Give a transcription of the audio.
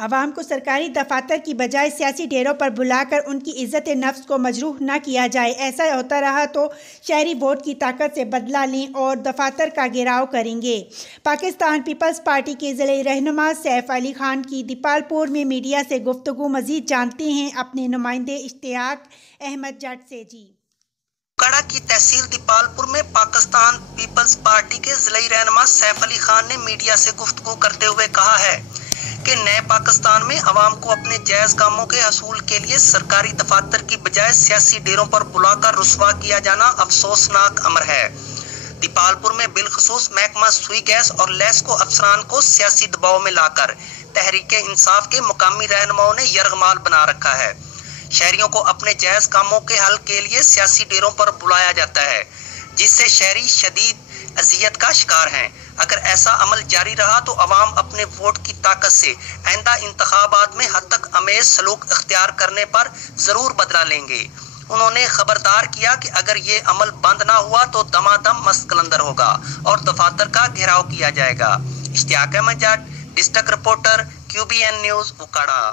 عوام کو سرکاری دفاتر کی بجائے سیاسی ڈیروں پر بلا کر ان کی عزت نفس کو مجروح نہ کیا جائے۔ ایسا ہوتا رہا تو شہری ووٹ کی طاقت سے بدلہ لیں اور دفاتر کا گھیراؤ کریں گے۔ پاکستان پیپلز پارٹی کے ضلعی رہنما سیف علی خان کی دیپال پور میں میڈیا سے گفتگو۔ مزید جانتے ہیں اپنے نمائندے اشتیاق احمد جٹ سے۔ اوکاڑہ کی تحصیل دیپال پور میں پاکستان پیپلز پارٹی کے ضلعی رہنما سیف علی خان نے میڈیا سے گفتگو کرتے ہوئے کہا ہے کہ نئے پاکستان میں عوام کو اپنے جائز کاموں کے حصول کے لیے سرکاری دفاتر کی بجائے سیاسی ڈیروں پر بلا کر رسوا کیا جانا افسوسناک امر ہے۔ دیپال پور میں بالخصوص محکمہ سوئی گیس اور لیسکو افسران کو سیاسی دباؤ میں لا کر تحریک انصاف کے مقامی رہنماؤں نے یرغمال بنا رکھا ہے۔ شہریوں کو اپنے جائز کاموں کے حل کے لیے سیاسی ڈیروں پر بلایا جاتا ہے، جس سے شہری شدید اذیت کا شکار ہیں۔ اگر ایسا عمل جاری رہا تو عوام اپنے ووٹ کی طاقت سے آئندہ انتخابات میں حد تک امیز سلوک اختیار کرنے پر ضرور بدلہ لیں گے۔ انہوں نے خبردار کیا کہ اگر یہ عمل بند نہ ہوا تو دمادم مست قلندر ہوگا اور دفاتر کا گھیراؤ کیا جائے گا۔ Ishtiaq Ahmed Jatt, district reporter, QBN news, Okara.